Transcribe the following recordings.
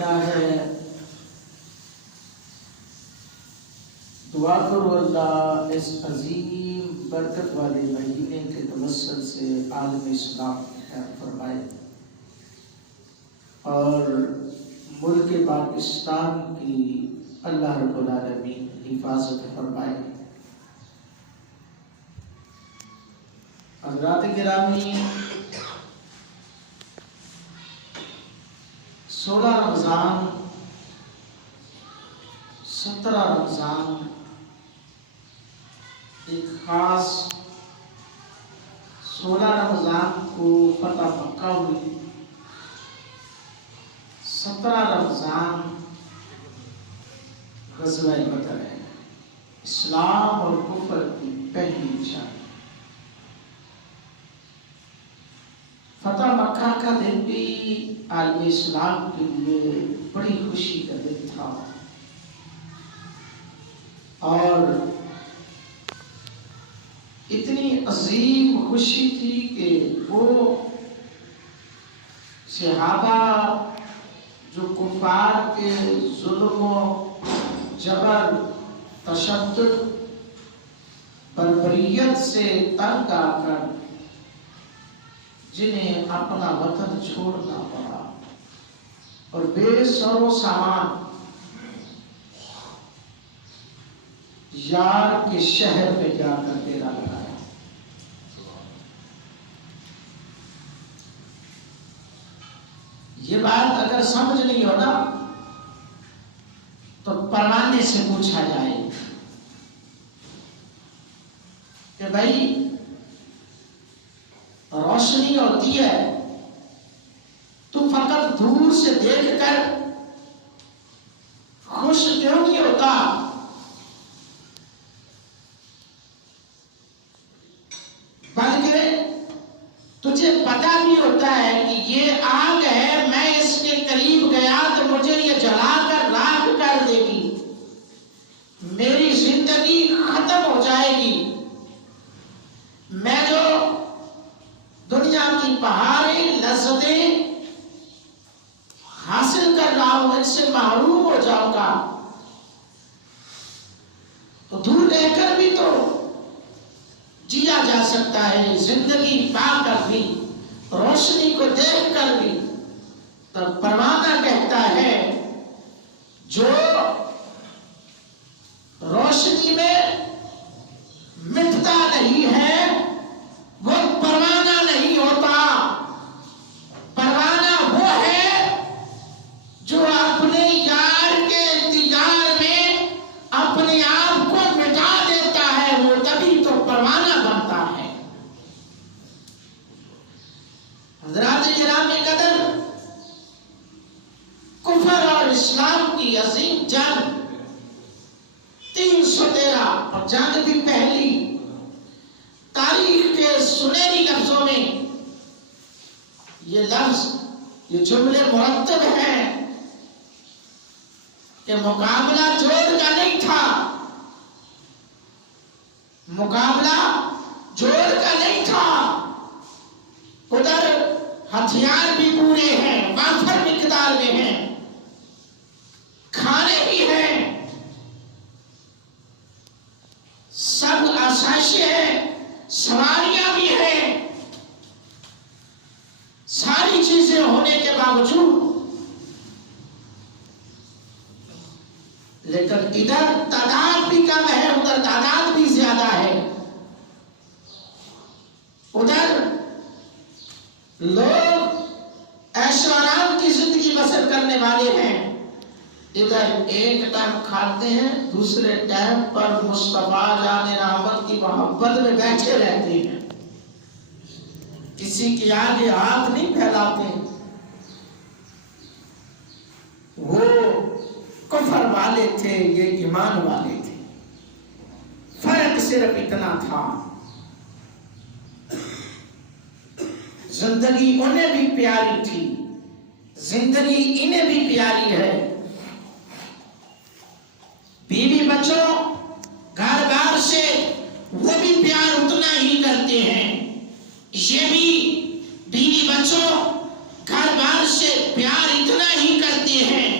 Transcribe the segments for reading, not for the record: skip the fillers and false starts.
مہینہ ہے، دعا کرو اللہ اس عظیم برکت والے مہینے کے توسل سے عالم اسلام کی خیر فرمائے اور ملک پاکستان کی اللہ رب العالمین حفاظت فرمائے۔ حضرات گرامی، 16 رمضان 17 رمضان ایک خاص 16 رمضان کو فتح مکہ ہوئی، 17 رمضان غزوہ بدر ہے، اسلام اور کفر کی پہلی نشانی۔ فتح مکہ کا دن بھی عالم اسلام کے لیے بڑی خوشی کا دن تھا اور اتنی عظیم خوشی تھی کہ وہ صحابہ جو کفار کے ظلم و جبر، تشدد، بربریت سے تنگ آ کر جنہیں اپنا وطن چھوڑنا پڑا اور بے سر و سامان یار کے شہر میں جا کر ڈیرا لگایا۔ یہ بات اگر سمجھ نہیں ہو نا تو پروانے سے پوچھا جائے کہ بھائی روشنی ہوتی ہے تو فقط دور سے دیکھ کر خوش کیوں نہیں ہوتا؟ بلکہ تجھے پتا بھی ہوتا ہے کہ یہ آگ ہے، میں اس کے قریب گیا تو مجھے یہ جلا کر راکھ کر دے گی، میری زندگی ختم ہو جائے گی، میں جو دنیا کی بہاری لذتیں حاصل کر رہا ہوں ان سے محروم ہو جاؤں گا۔ تو دور رہ کر بھی تو جیا جا سکتا ہے، زندگی پا کر بھی، روشنی کو دیکھ کر بھی۔ تب پروانہ کہتا ہے جو روشنی میں مٹتا نہیں ہے وہ پروانہ نہیں ہوتا۔ پروانہ وہ ہے جو اپنے یار کے انتظار میں اپنے آپ کو مٹا دیتا ہے، وہ تبھی تو پروانہ بنتا ہے۔ حضرات کرام قدر، کفر اور اسلام کی عظیم جنگ 313 اور جنگ بھی پہلی، تاریخ کے سنہری لفظوں میں یہ لفظ، یہ جملے مرتب ہیں کہ مقابلہ جوڑ کا نہیں تھا، مقابلہ جوڑ کا نہیں تھا۔ ادھر ہتھیار بھی پورے ہیں، وافر مقدار میں ہیں، کھانے بھی ہیں، سب آسائشیں ہیں، سواریاں بھی ہیں، ساری چیزیں ہونے کے باوجود لیکن ادھر تعداد بھی کم ہے، ادھر تعداد بھی زیادہ ہے۔ ادھر لوگ عیش و آرام کی زندگی بسر کرنے والے ہیں، ادھر ایک ٹائم کھاتے ہیں، دوسرے ٹائم پر مصطفیٰ جان رحمت کی محبت میں بیٹھے رہتے ہیں، کسی کے آگے ہاتھ نہیں پھیلاتے۔ وہ کفر والے تھے، یہ ایمان والے تھے، فرق صرف اتنا تھا۔ زندگی انہیں بھی پیاری تھی، زندگی انہیں بھی پیاری ہے، بیوی بچوں گھر بار سے وہ بھی پیار اتنا ہی کرتے ہیں، یہ بھی بیوی بچوں گھر بار سے پیار اتنا ہی کرتے ہیں۔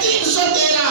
313,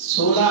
16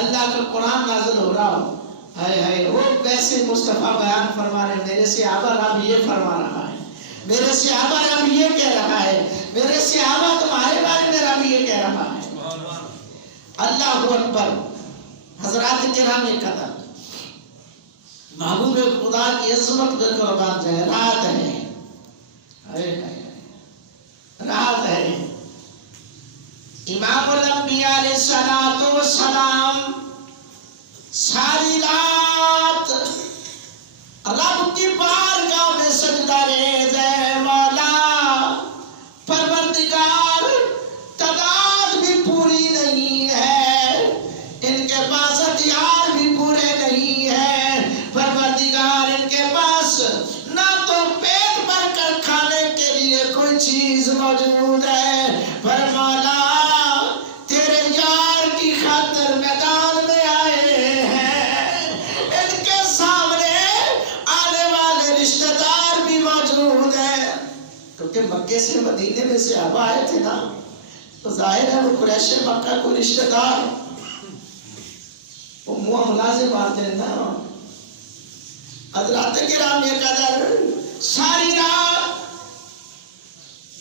اللہ کا قرآن نازل ہو رہا ہو، ہائے ہائے وہ ویسے مصطفیٰ بیان فرما رہے، میرے صحابہ رب یہ فرما رہا ہے، میرے صحابہ رب یہ کہہ رہا ہے، میرے صحابہ تمہارے بارے میں رب یہ کہہ رہا ہے۔ اللہ اکبر۔ حضرات کرام قدر، محبوب خدا کی عظمت دے قربان جائے، رات ہے، رات ہے۔ امام الانبیاء علیہ السلام ساری رات رب کی بارگاہ میں سجدہ ریز ہے۔ مولا پروردگار، تعداد بھی پوری نہیں ہے، ان کے پاس ہتھیار بھی پورے نہیں ہیں، پروردگار ان کے پاس نہ تو پیٹ بھر کر کھانے کے لیے کوئی چیز موجود ہے، پر مولا تیرے یار کی خاطر میدان میں آئے ہیں، ان کے سامنے آنے والے رشتہ دار بھی موجود ہیں، کیونکہ مکے سے مدینے میں صحابہ آئے تھے نا، تو ظاہر ہے وہ قریش مکہ کو رشتہ دار وہ منہ ملازم آتے ہیں نا۔ حضرات کرام قدر، ساری رات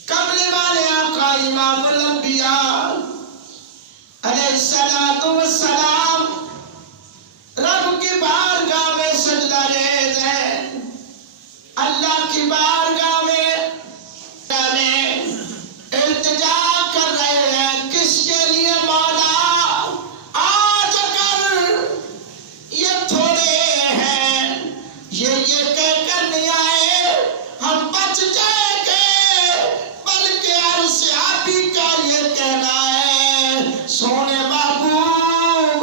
کملے والے آقا امام الانبیاء علیہ السلام رب کی بارگاہ میں سجدہ ریز ہے، اللہ کی بارگاہ میں التجا کر رہے ہیں، کس کے لیے؟ مولا آج اگر یہ تھوڑے ہیں، یہ کہہ کر نہیں آئے ہم بچ جائیں گے، بلکہ عرض آبی کا یہ کہنا ہے، سونے محبوب،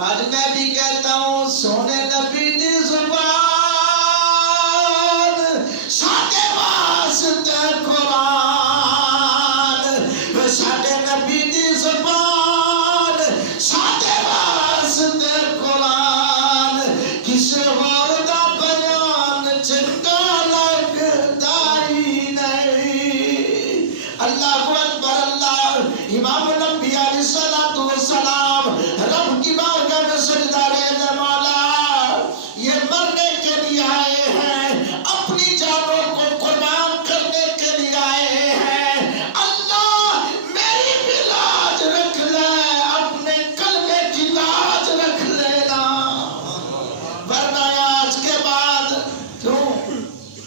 آج میں بھی کہتا ہوں سونے نبی دی زبان ساڈے واسطے قرآن، ساڈے نبی دی زبان ساڈے واسطے قرآن، کسے اور دا بیان چنگا لگدا ہی نہیں۔ اللہ اکبر اللہ۔ امام الانبیاء علیہ السلام رب کی بارگاہ میں سجدہ ریز ہے، مولا یہ مرنے کے لیے آئے ہیں، اپنی جانوں کو قربان کرنے کے لیے آئے ہیں، اللہ میری بھی لاج رکھ لے، اپنے کلمے کی لاج رکھ لینا، ورنہ آج کے بعد کیوں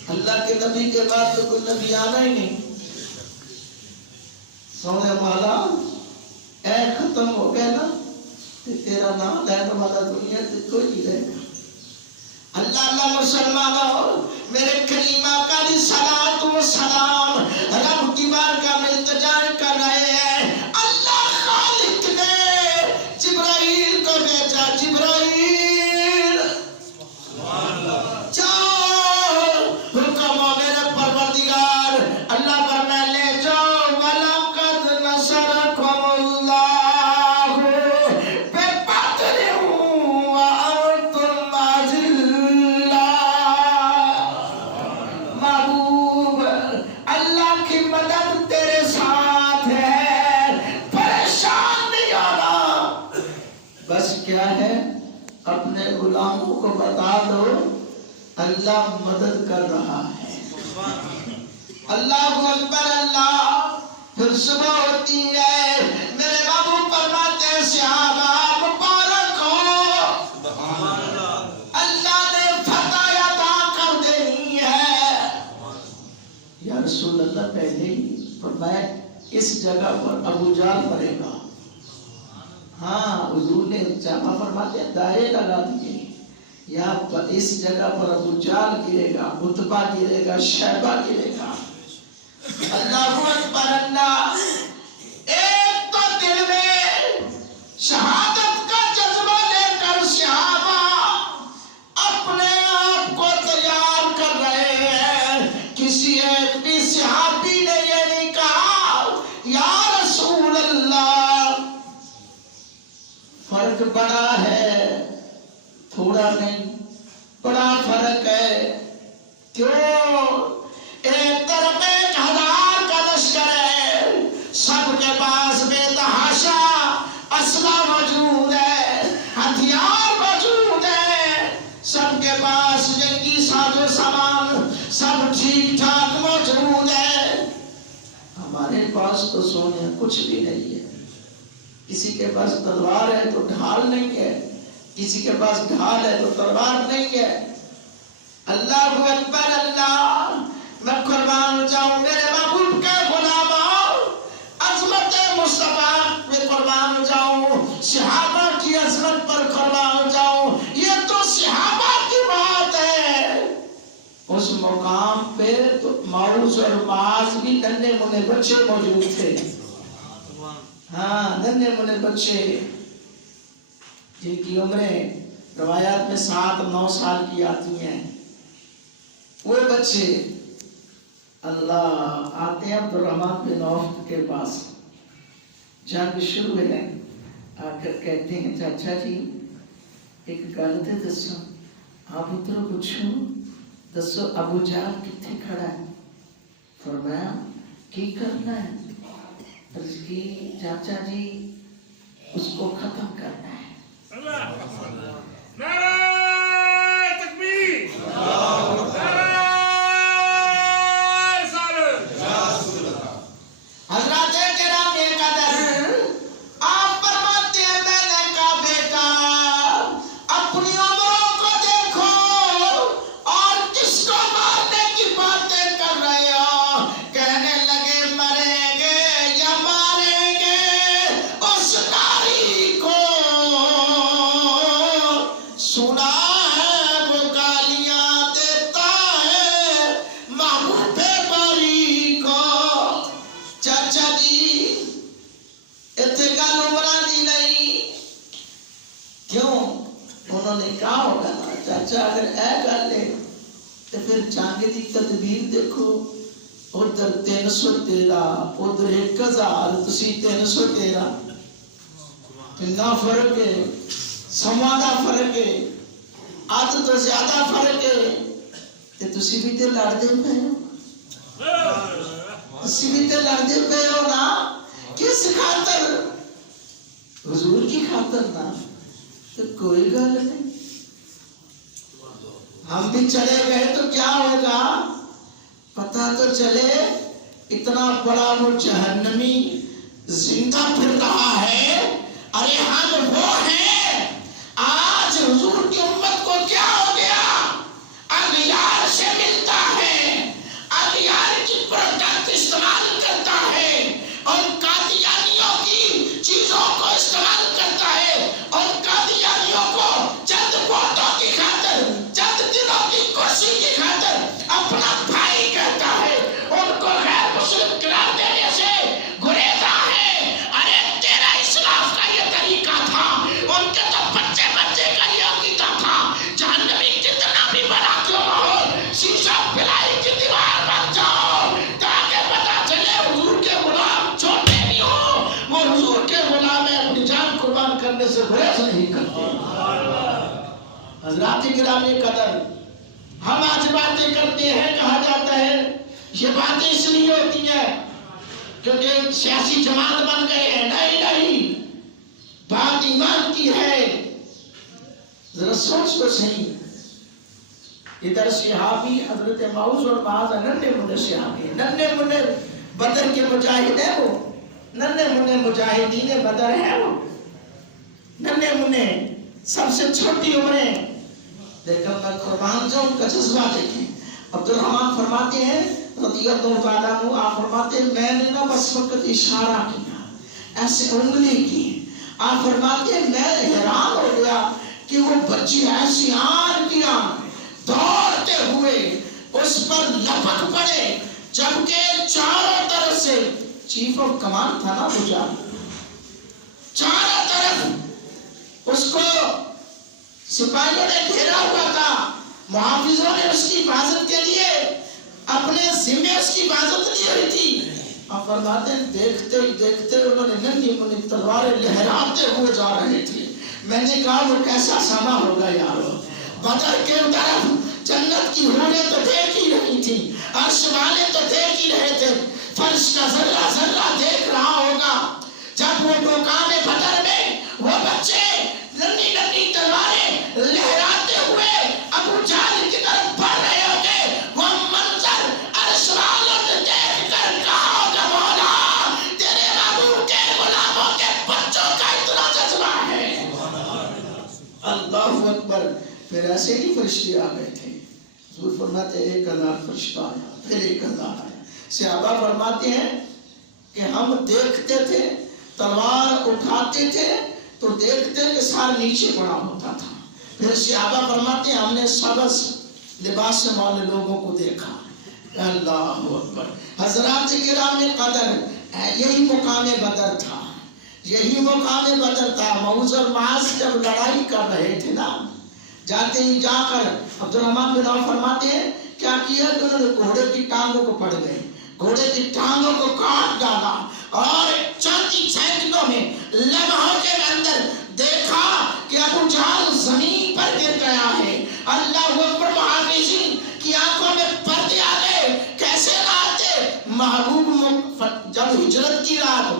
اللہ کے نبی کے بعد تو کوئی نبی آنا ہی نہیں۔ سونے مولا اے ختم ہو گئے نا، تیرا نام لینے والا دنیا سے کوئی نہیں رہے گا۔ اللہ مسلمانوں، میرے کریم آقا علیہ السلام رب کی بارگاہ میں التجا کر رہے ہیں، اللہ خالق نے جبرائیل کو بھیجا، جبرائیل جاؤ، حکم ہو میرے پروردگار، اللہ فرمائے لے جاؤ، وَلَقَدْ نَصَرَكُمُ اللَّهُ بِبَدْرٍ وَأَنْتُمْ أَذِلَّةٌ۔ محبوب، اللہ کی مدد تیرے ساتھ ہے، پریشان نہیں ہونا، بس کیا ہے اپنے غلاموں کو بتا دو اللہ مدد کر رہا ہے۔ اللہ اکبر اللہ۔ پھر صبح ہوتی ہے، میرے بابو فرماتے ہیں صحابہ مبارک ہو، اللہ نے فتح عطا کر دینی ہے۔ یا رسول اللہ پہلے ہی فرمایا اس جگہ پر ابو جہل مرے گا۔ ہاں حضور نے جامع فرماتے ہیں دائرے لگا دیے، یہاں پر اس جگہ پر ابو جہل گرے گا، عتبہ گرے گا، شیبہ گرے گا۔ اللہ اکبر اللہ۔ ایک تو دل میں شہادت کا جذبہ لے کر صحابہ اپنے آپ کو تیار کر رہے ہیں، کسی ایک بھی صحابی نے یہ نہیں کہا یا رسول اللہ۔ فرق بڑا ہے، تھوڑا نہیں، بڑا فرق ہے۔ کیوں؟ ایک طرف 1000 کا لشکر ہے، سب کے پاس بے تحاشا اسلحہ موجود ہے، پاس تو سونے کچھ بھی نہیں ہے، کسی کے پاس تلوار ہے تو ڈھال نہیں ہے، کسی کے پاس ڈھال ہے تو تلوار نہیں ہے۔ اللہ اکبر، اللہ، میں قربان جاؤں میرے محبوب کے غلاموں، عظمت مصطفیٰ پہ قربان جاؤں، صحابہ کی عظمت پر قربان جاؤں۔ یہ تو صحابہ کی بات ہے۔ اس مقام پہ تو معوذ اور معاذ بھی ننھے منے بچے موجود تھے۔ ہاں، ننھے منے بچے جن کی عمریں روایات میں 7-9 سال کی آتی ہیں، وہ بچے اللہ آتے ہیں عبد الرحمن بن عوف کے پاس، جنگ شروع ہے، آ کر کہتے ہیں چاچا جی ایک گل تے دسو، آپ ادھر پوچھو دسو ابو جہل کتنے کھڑا ہے؟ فرمایا کی کرنا ہے؟ عرض کی چاچا جی اس کو ختم کرنا ہے۔ نعرہ تکبیر، حضرات کرام قدر، آپ فرماتے ہیں میں نے کہا بیٹا اپنی عمروں کو دیکھو اور کس کو مارنے کی باتیں کر رہے ہو؟ کہنے لگے مریں گے یا ماریں گے اس ناری کو، سنا ہے وہ گالیاں دیتا ہے محبوب باری کو۔ چاچا جی اتنے گل عمرانی نہیں، کیوں؟ انہوں نے کہا ہوگا چاچا اگر اے گل ہے تو پھر جنگ دی تدبیر دیکھو، ادھر 313 ادھر 1000 تسی 313، کتنا فرق ہے، سما دا فرق ہے، آدھ تو زیادہ فرق ہے، تے تسی بھی تے لڑدے پے ہو، تسی بھی تے لڑدے پے ہو نا، کس خاطر؟ حضور کی خاطر نا، تو کوئی گل نہیں، ہم بھی چلے گئے تو کیا ہوگا پتہ تو چلے، اتنا بڑا وہ جہنمی زندہ پھر رہا ہے۔ ارے ہم وہ ہیں، آج حضور کی امت کو کیا ہو گیا؟ اغیار سے ملتا ہے، اغیار کی پروڈکٹ استعمال کرتا ہے، اور قادیانیوں کی چیزوں کو استعمال کرتا ہے، اور قادیانیوں کو چند ووٹوں کی خاطر، چند دنوں کی کرسی کی خاطر اپنا بھائی کہتا ہے، ان کو غیر مسلم قرار دینے سے گریزا ہے۔ ارے تیرا اسلاف کا یہ طریقہ تھا، ان کے تو بچے بچے کا یہ عقیدہ تھا، جہنمی کتنا بھی بڑا کیوں نہ ہو، شیشہ پلائی کی دیوار بن جاؤ، تاکہ پتہ چلے حضور کے غلام چھوٹے بھی ہوں، وہ حضور کے غلام ہے، اپنی جان قربان کرنے سے گریز نہیں کرتے۔ حضرات گرامی قدر، ہم آج باتیں کرتے ہیں، کہا جاتا ہے یہ باتیں اس لیے ہوتی ہیں کیونکہ سیاسی جماعت بن گئے ہیں۔ نہیں نہیں، بات ایمان کی ہے، ذرا سوچ تو صحیح۔ ادھر صحابی حضرت معوذ اور معاذ ننھے منے صحابی ہیں، ننھے منے بدر کے مجاہد ہیں، وہ ننھے منے مجاہدین بدر ہیں، وہ ننھے منے سب سے چھوٹی عمریں، لیکن میں قربان جاؤں ان کا جذبہ دیکھیں۔ عبد الرحمن فرماتے ہیں رضی اللہ تعالیٰ عنہ، آپ فرماتے ہیں میں نے نا بس وقت اشارہ کیا، ایسے انگلی کی، آپ فرماتے ہیں میں حیران ہو گیا کہ وہ بچی ایسی آن کیا دوڑتے ہوئے اس پر لپک پڑے، جبکہ چاروں طرف سے چیف آف کمان تھا نا وہ جان، چاروں طرف اس کو سپاہیوں نے گھیرا ہوا تھا، محافظوں نے اس کی حفاظت کے لیے اپنے ذمے اس کی حفاظت لی ہوئی تھی۔ آپ فرماتے ہیں دیکھتے ہی دیکھتے انہوں نے ننھی منھی تلواریں لہراتے ہوئے جا رہے تھے۔ میں نے کہا وہ کیسا سما ہوگا یارو، بدر کے طرف جنت کی حوریں تو دیکھ ہی رہی تھی، عرش والے تو دیکھ ہی رہے تھے، فرش کا ذرہ ذرہ دیکھ رہا ہوگا۔ جب وہ مقام بدر میں وہ بچے ننھی ننھی تلواریں لہراتے ہوئے ابو جہل کی طرف بڑھ رہے ہوں گے، وہ منظر عرش والوں نے دیکھ کر کہا ہوگا مولا پھر ایسے ہی فرشتے آ گئے تھے. حضور فرماتے 1000 فرشتہ آیا, پھر 1000 آیا. صحابہ فرماتے ہیں کہ ہم دیکھتے تھے, تلوار اٹھاتے تھے تو دیکھتے کہ سار نیچے پڑا ہوتا تھا. پھر صحابہ فرماتے ہیں ہم نے سبز لباس والے لوگوں کو دیکھا. اللہ اکبر. حضرات کرام قدر, یہی مقام بدر تھا, یہی مقام بدر تھا. معوذ اور معاذ جب لڑائی کر رہے تھے نا, جاتے ہی جا کر عبد الرحمن بن عوف فرماتے ہیں کیا کیا کہ انہوں نے گھوڑے کی ٹانگوں کو پڑ گئے, گھوڑے کی ٹانگوں کو کاٹ ڈالا اور چند ہی سیکنڈوں میں, لمحوں کے اندر دیکھا کہ ابو جہل زمین پر گر گیا ہے. اللہ اکبر. محافظین کی آنکھوں میں پردے آ گئے. کیسے آتے محبوب جب ہجرت کی رات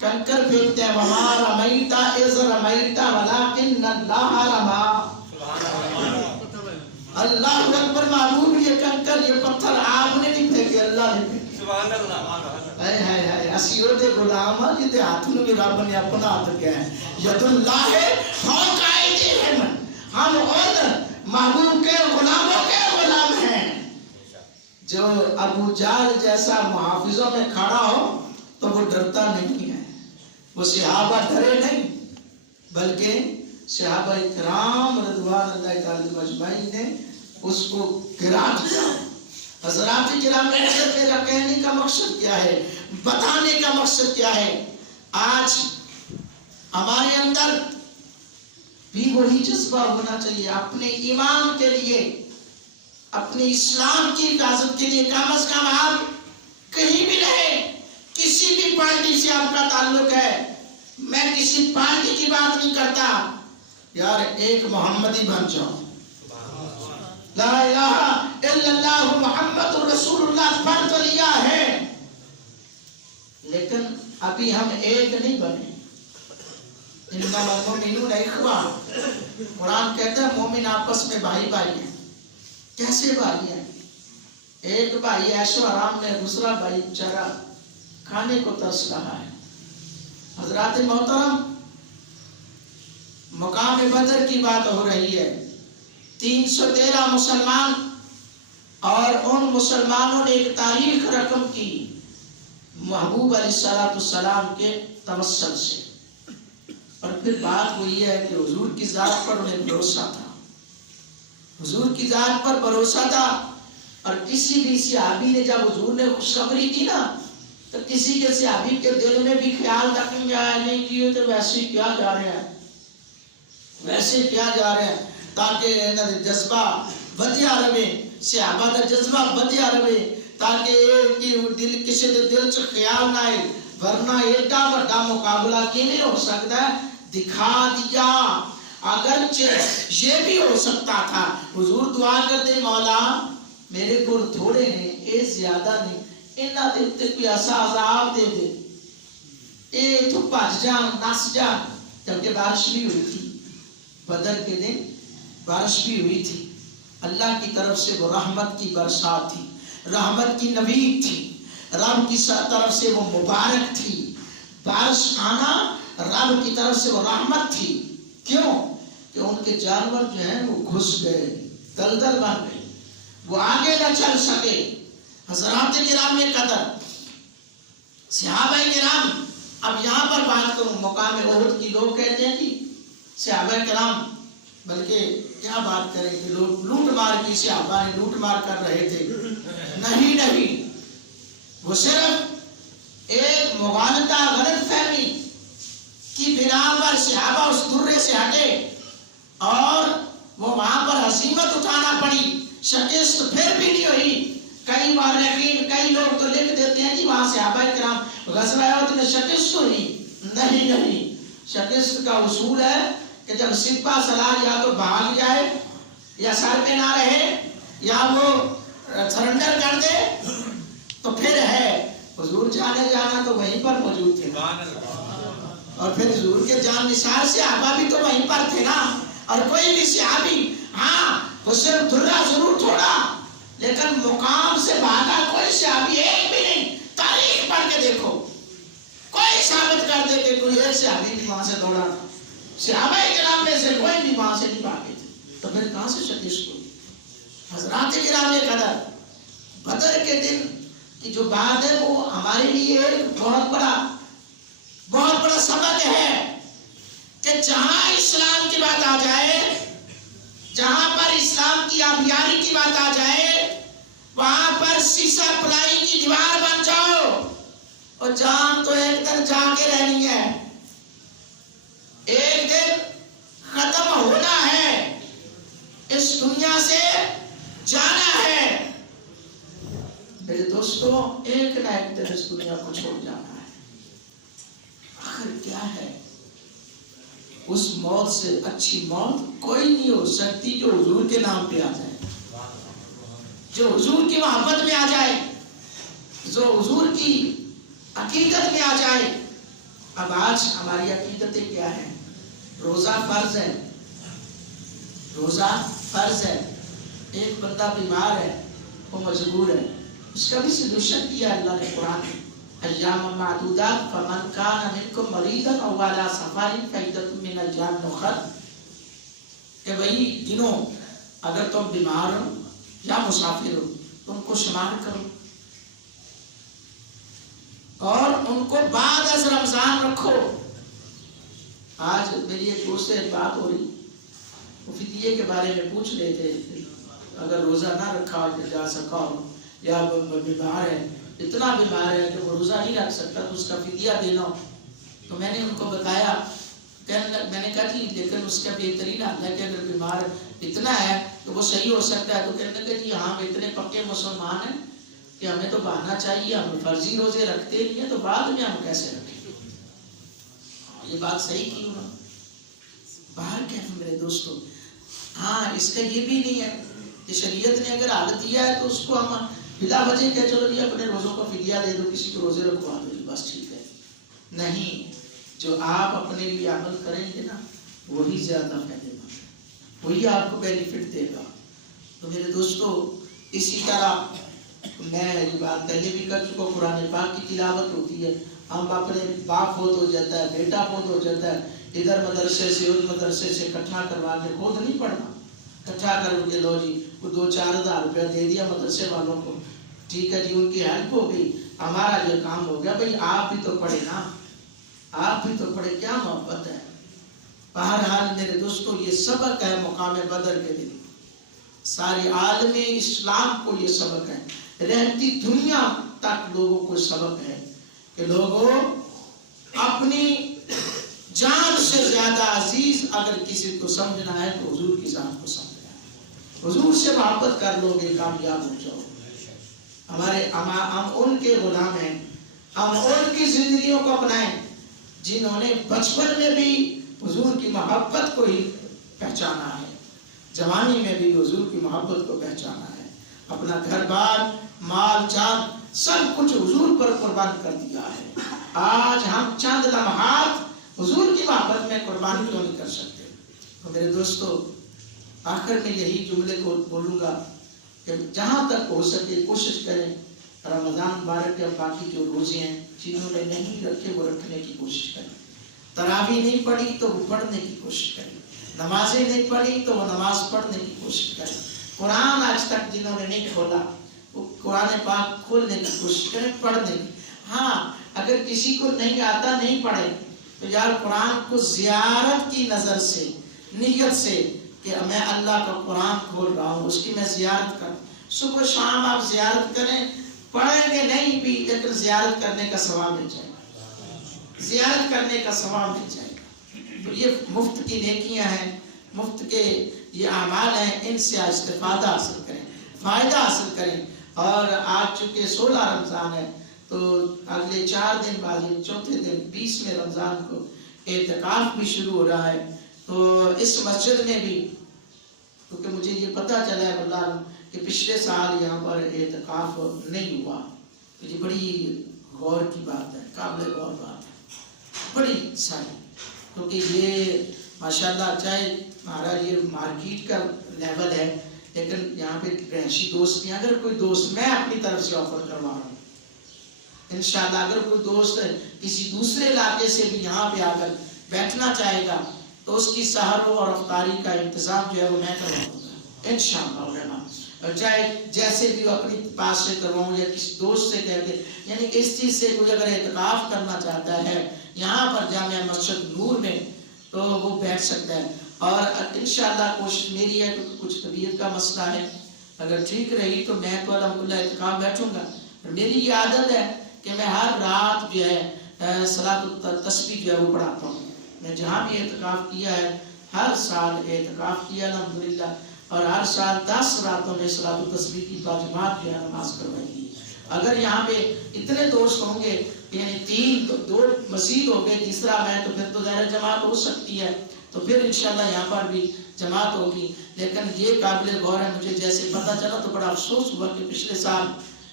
کنکر پھینکتے ہیں, وَمَا رَمَيْتَ إِذْ رَمَيْتَ وَلَكِنَّ اللَّهَ رَمَى. اللہ اکبر. محبوب یہ کنکر یہ پتھر آپ نے نہیں پھینکے, اللہ نے پھینکے. سبحان اللہ. اے ہائے ہائے اسیو دے غلام جی دے ہاتھ میں رب نے اپنا ہاتھ کیا ہے. ید اللہ فوق ایدیہم. ہم ان محبوب کے غلاموں کے غلام ہیں. جو ابو جہل جیسا محافظوں میں کھڑا ہو تو وہ ڈرتا نہیں ہے. وہ صحابہ ڈرے نہیں بلکہ صحابہ کرام رضوان اللہ تعالی مجمعین نے اس کو گرا دیا. حضرات کرام میرا کہنے کا مقصد کیا ہے, بتانے کا مقصد کیا ہے, آج ہمارے اندر بھی وہی جذبہ ہونا چاہیے اپنے ایمان کے لیے, اپنے اسلام کی حفاظت کے لیے. کم از کم آپ کہیں بھی رہے, کسی بھی پارٹی سے آپ کا تعلق ہے, میں کسی پارٹی کی بات نہیں کرتا, یار ایک محمدی بن جاؤ. لا الہ الا اللہ محمد رسول اللہ پڑھ تو لیا ہے, لیکن ابھی ہم ایک نہیں بنے. انما المؤمنون اخوہ. قرآن کہتا ہے مومن آپس میں بھائی بھائی ہیں. کیسے بھائی ہیں؟ ایک بھائی عیش و آرام میں, دوسرا بھائی بیچارہ کھانے کو ترس رہا ہے. حضرات محترم, مقام بدر کی بات ہو رہی ہے. 313 مسلمان, اور ان مسلمانوں نے ایک تاریخ رقم کی محبوب علیہ السلام کے توسل سے. اور پھر بات وہی ہے کہ حضور کی ذات پر انہیں بھروسہ تھا, حضور کی ذات پر بھروسہ تھا. اور کسی بھی صحابی نے جب حضور نے خوشخبری کی نا, تو کسی کے صحابی کے دل میں بھی خیال تھا کہ نہیں کیے تو ویسے کیا جا رہے ہیں, ویسے کیا جا رہے ہیں, تاکہ جذبہ بدیا رہے, صحابہ کا جذبہ بدیا رہے, تاکہ دل کسی کے دل سے خیال نہ آئے. ورنہ ایڈا بڑا مقابلہ کی نہیں ہو سکتا ہے, دکھا دیا. اگرچہ یہ بھی ہو سکتا تھا حضور دعا کرتے مولا میرے کو تھوڑے ہیں, اے زیادہ نہیں, انہاں دے تے کوئی ایسا عذاب دے دے, اے تو بچ جان نس جان. جبکہ بارش بھی ہوئی تھی بدر کے دن, بارش بھی ہوئی تھی. اللہ کی طرف سے وہ رحمت کی برسات تھی, رحمت کی نوید تھی, رب کی طرف سے وہ مبارک تھی. بارش آنا رب کی طرف سے وہ رحمت تھی. کیوں کہ ان کے جانور جو ہیں وہ گھس گئے, دلدل بن گئے, وہ آگے نہ چل سکے. حضرات کرام قدر, صحابہ کرام, اب یہاں پر بات کروں مقام احد کی. لوگ کہتے ہیں کہ صحابہ کرام, بلکہ کیا بات کریں کہ لوگ لوٹ مار کی, صحابہ نے لوٹ مار کر رہے تھے. نہیں, وہ صرف ایک مغالطہ غلط فہمی کی بنا پر صحابہ اس درے سے ہٹے اور وہ وہاں پر ہزیمت اٹھانا پڑی. شکست پھر بھی نہیں ہوئی. کئی بار یقین کئی لوگ تو لکھ دیتے ہیں کہ وہاں صحابہ کرام غزوہ احد میں شکست ہوئی. نہیں, شکست کا اصول ہے کہ جب سپہ سالار یا تو بھاگ جائے یا سر پہ نہ رہے یا وہ سرنڈر کر دے تو پھر ہے. حضور جانا تو وہیں پر موجود تھے, اور پھر حضور کے جان نثار صحابہ بھی تو وہیں پر تھے نا. اور کوئی بھی صحابی, ہاں وہ صرف درہ ضرور چھوڑا لیکن مقام سے بھاگا کوئی صحابی ایک بھی نہیں. تاریخ پڑھ کے دیکھو, کوئی ثابت کر دے کہ کوئی ایک صحابی بھی وہاں سے دوڑا. صحابہ کرام میں سے کوئی بھی وہاں سے نہیں بھاگے تھے. تو پھر کہاں سے شکست ہوئی؟ حضرات کرام قدر، بدر کے دن کی جو بات ہے وہ ہمارے لیے ایک بہت بڑا سبق ہے کہ جہاں اسلام کی بات آ جائے، جہاں پر اسلام کی آبیاری کی بات آ جائے، وہاں پر سیسا پلائی کی دیوار بن جاؤ، اور جان تو ایک دن جا کے رہنی ہے، ایک دن ختم ہونا ہے، اس دنیا سے جانا ہے میرے دوستوں، ایک نہ ایک دن اس دنیا کو چھوڑ جانا ہے۔ آخر کیا ہے؟ اس موت سے اچھی موت کوئی نہیں ہو سکتی جو حضور کے نام پہ آ جائے، جو حضور کی محبت میں آ جائے، جو حضور کی عقیدت میں آ جائے۔ اب آج ہماری عقیدتیں کیا ہیں؟ روزہ فرض ہے، روزہ فرض ہے، ایک بندہ بیمار ہے، وہ مجبور ہے، اس کا بھی سلوشن کیا اللہ نے قرآن میں، ایام معدودات فمن کان منکم مریضا او علی سفر فعدۃ من ایام اخر، کہ بھئی دنوں اگر تم بیمار ہو یا مسافر ہو تو ان کو شمار کرو، اور ان کو بعد از رمضان رکھو۔ آج میری ایک دوست سے بات ہو رہی، وہ فدیے کے بارے میں پوچھ رہے تھے، اگر روزہ نہ رکھا جا سکا یا بیمار ہے، اتنا بیمار ہے کہ وہ روزہ نہیں رکھ سکتا تو اس کا فدیہ دینا ہو، تو میں نے ان کو بتایا، میں نے کہا جی لیکن اس کا بہترین حل ہے کہ اگر بیمار اتنا ہے تو وہ صحیح ہو سکتا ہے، تو کہنے لگے جی ہاں اتنے پکے مسلمان ہیں کہ ہمیں تو بہانا چاہیے، ہم فرضی روزے رکھتے نہیں ہیں تو بعد میں ہم کیسے رکھیں؟ یہ بات صحیح کی انہوں نے، باہر کیف میرے دوستوں۔ ہاں اس کا یہ بھی نہیں ہے کہ شریعت نے اگر حالت دیا ہے تو اس کو ہم بلا وجہ کہ چلو جی اپنے روزوں کا فدیہ دے دو، کسی کو روزے رکھوا دو جی بس ٹھیک ہے، نہیں، جو آپ اپنے لیے عمل کریں گے نا وہی زیادہ فائدے مند ہے، وہی آپ کو بینیفٹ دے گا۔ تو میرے دوستو اسی طرح میں یہ بات پہلے بھی کر چکا، قرآن پاک کی تلاوت ہوتی ہے، ہم اپنے باپ فوت ہو جاتا ہے، بیٹا فوت ہو جاتا ہے، ادھر مدرسے سے ادھر مدرسے سے اکٹھا کروا کے خود نہیں پڑھنا، اکٹھا کر کے لو جی وہ 2-4 ہزار روپیہ دے دیا مدرسے والوں کو، ٹھیک ہے جی ان کی ہیلپ ہو گئی، ہمارا یہ کام ہو گیا۔ بھئی آپ بھی تو پڑھے نا، آپ بھی تو پڑھے، کیا محبت ہے۔ بہرحال میرے دوستو یہ سبق ہے مقام بدر کے دن، ساری عالم اسلام کو یہ سبق ہے، رہتی دنیا تک لوگوں کو سبق ہے کہ لوگوں اپنی جان سے زیادہ عزیز اگر کسی کو سمجھنا ہے تو حضور کی ذات کو سمجھنا ہے، حضور سے محبت کر لو گے کامیاب ہو جاؤ۔ ہم ان کے غلام ہیں، ہم ان کی زندگیوں کو اپنائیں جنہوں نے بچپن میں بھی حضور کی محبت کو ہی پہچانا ہے، جوانی میں بھی حضور کی محبت کو پہچانا ہے، اپنا گھر بار مال جان سب کچھ حضور پر قربان کر دیا ہے۔ آج ہم چند لمحات حضور کی محبت میں قربانی کیوں نہیں کر سکتے؟ تو میرے دوستو آخر میں یہی جملے کو بولوں گا کہ جہاں تک ہو سکے کوشش کریں رمضان مبارک کے باقی جو روزے ہیں جنہوں نے نہیں رکھے وہ رکھنے کی کوشش کریں، تراویح نہیں پڑھی تو وہ پڑھنے کی کوشش کریں، نمازیں نہیں پڑھی تو وہ نماز پڑھنے کی کوشش کریں، قرآن آج تک جنہوں نے نہیں کھولا وہ قرآن پاک کھولنے کی کوشش کریں، پڑھنے کی۔ ہاں اگر کسی کو نہیں آتا نہیں پڑھے تو یار قرآن کو زیارت کی نظر سے نیت سے کہ میں اللہ کا قرآن کھول رہا ہوں اس کی میں زیارت کروں، صبح شام آپ زیارت کریں، پڑھیں گے نہیں بھی لیکن زیارت کرنے کا ثواب مل جائے گا، زیارت کرنے کا ثواب مل جائے گا۔ تو یہ مفت کی نیکیاں ہیں، مفت کے یہ اعمال ہیں، ان سے استفادہ حاصل کریں، فائدہ حاصل کریں۔ اور آج چونکہ 16 رمضان ہے تو اگلے 4 دن بعد چوتھے دن 20 رمضان کو اعتکاف بھی شروع ہو رہا ہے، تو اس مسجد میں بھی کیونکہ مجھے یہ پتہ چلا ہے اللہ کہ پچھلے سال یہاں پر اعتکاف نہیں ہوا، تو یہ بڑی غور کی بات ہے، قابل غور بات ہے، بڑی ساری، کیونکہ یہ ماشاءاللہ چاہے ہمارا یہ مارکیٹ کا لیول ہے لیکن یہاں پہ رہائشی دوست نہیں، اگر کوئی دوست میں اپنی طرف سے آفر کروا رہا ہوں انشاءاللہ، اگر کوئی دوست کسی دوسرے علاقے سے بھی یہاں پہ آ کر بیٹھنا چاہے گا تو اس کی سحروں اور افطاری کا انتظام جو ہے وہ میں کرواؤں گا انشاءاللہ۔ چاہے جیسے بھی وہ اپنی پاس سے کرواؤں یا کسی دوست سے کہہ کے، یعنی اس چیز سے کوئی اگر اعتکاف کرنا چاہتا ہے یہاں پر جامعہ مسجد نور میں تو وہ بیٹھ سکتا ہے۔ اور انشاءاللہ کوشش میری ہے کہ کچھ طبیعت کا مسئلہ ہے، اگر ٹھیک رہی تو میں تو الحمدللہ اعتکاف بیٹھوں گا۔ میری یہ عادت ہے کہ میں ہر رات جو ہے صلاۃ التسبیح جو ہے وہ پڑھاتا ہوں۔ میں جہاں بھی اعتکاف کیا ہے ہر سال اعتکاف کیا الحمدللہ، اور ہر سال 10 راتوں میں صلاۃ التسبیح کی باجماعت جو ہے نماز کروائی گئی۔ اگر یہاں پہ اتنے دوست ہوں گے، یعنی دو مزید ہو گئے، تیسرا میں، تو پھر تو ظاہر جماعت ہو سکتی ہے، تو پھر انشاءاللہ یہاں پر بھی جماعت ہوگی۔ لیکن یہ قابل غور ہے، مجھے جیسے پتہ چلا تو بڑا افسوس ہوا کہ پچھلے سال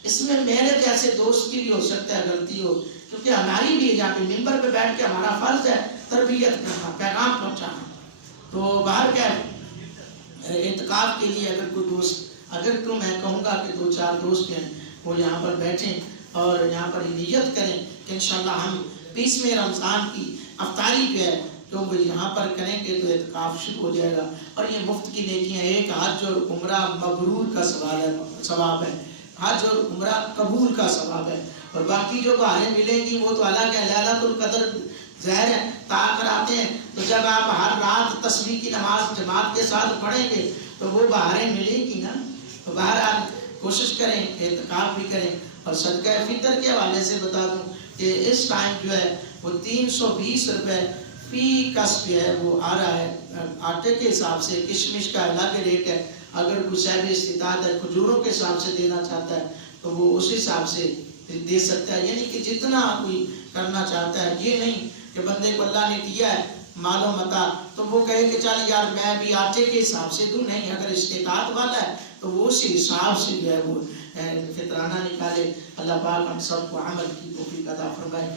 اس میں میرے جیسے دوست کی بھی ہو سکتا ہے غلطی ہو، کیونکہ ہماری بھی یہاں پہ ممبر پہ بیٹھ کے ہمارا فرض ہے تربیت کرنا، پیغام پہنچانا۔ تو باہر کیا ہے اعتکاف کے لیے اگر کوئی دوست، اگر تو میں کہوں گا کہ 2-4 دوست ہیں وہ یہاں پر بیٹھیں اور یہاں پر نیت کریں کہ انشاءاللہ ہم 20ویں رمضان کی افطاری جو ہے تو وہ یہاں پر کریں گے تو اعتکاف شروع ہو جائے گا۔ اور یہ مفت کی نیکیاں، ایک حج اور عمرہ مبرور کا ثواب ہے، حج اور عمرہ قبول کا ثواب ہے، اور باقی جو بہاریں ملیں گی وہ تو اللہ کے لیلۃ القدر ظاہر ہے تاخر آتے ہیں، تو جب آپ ہر رات تسبیح کی نماز جماعت کے ساتھ پڑھیں گے تو وہ بہاریں ملیں گی نا۔ تو بہرحال کوشش کریں، اعتکاف بھی کریں۔ اور صدقہ فطر کے حوالے سے بتا دوں کہ اس ٹائم جو ہے وہ 320 روپے فی کس جو ہے وہ آ رہا ہے، آٹے کے حساب سے، کشمش کا الگ ریٹ ہے، اگر کوئی صاحب استطاعت ہے کھجوروں کے حساب سے دینا چاہتا ہے تو وہ اس حساب سے دے سکتا ہے، یعنی کہ جتنا کوئی کرنا چاہتا ہے۔ یہ نہیں کہ بندے کو اللہ نے دیا ہے مال و متاع تو وہ کہے کہ چل یار میں بھی آٹے کے حساب سے دوں، نہیں، اگر استطاعت والا ہے تو وہ اسی حساب سے جو ہے وہ فطرانہ نکالے۔ اللہ پاک ہم سب کو عمل کی توفیق عطا فرمائے۔